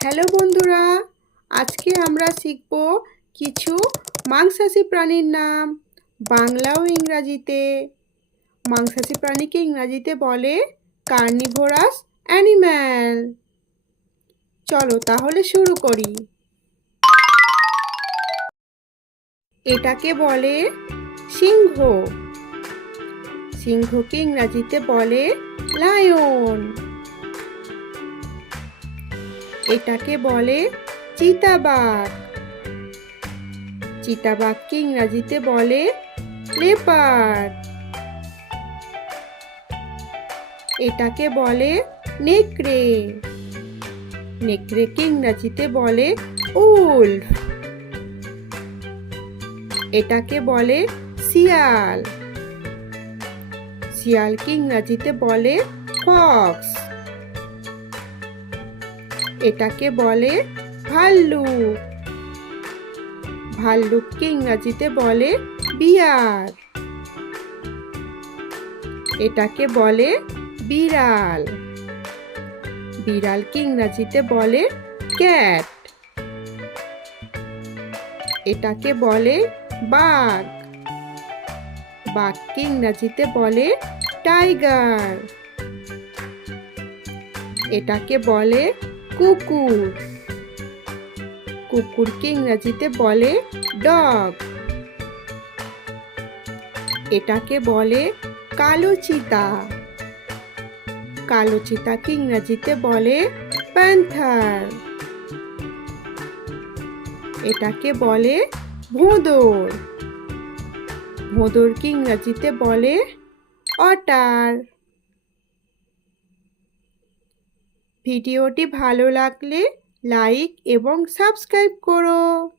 Hello বন্ধুরা, আজকে আমরা শিখব কিছু মাংসাশী প্রাণীর নাম বাংলা ও ইংরাজিতে। মাংসাশী প্রাণীকে ইংরাজিতে বলে কার্নিভোরাস অ্যানিম্যাল। চলো তাহলে শুরু করি। এটাকে বলে সিংহ। সিংহকে ইংরাজিতে বলে লায়ন। এটাকে বলে চিতাবাঘ। চিতাবাঘকে ইংরাজিতে বলে লেপার্ড। এটাকে বলে নেকড়ে। নেকড়েকে ইংরাজিতে বলে উল্ফ। এটাকে বলে শিয়াল। শিয়ালকে ইংরাজিতে বলে ফক্স। এটাকে বলে ভাল্লুক। ভাল্লুককে ইংরাজিতে বলে বিয়ার। এটাকে বলে বিড়াল। বিড়ালকে ইংরাজিতে বলে ক্যাট। এটাকে বলে বাঘ। বাঘকে ইংরাজিতে বলে টাইগার। এটাকে বলে কুকুর। কুকুরকে ইংরাজিতে বলে ডগ। এটাকে বলে কালো চিতা। কালো চিতাকে ইংরাজিতে বলে প্যান্থার। এটাকে বলে ভোঁদর। ভোঁদরকে ইংরাজিতে বলে অটার। ভিডিওটি ভালো লাগলে লাইক এবং সাবস্ক্রাইব করো।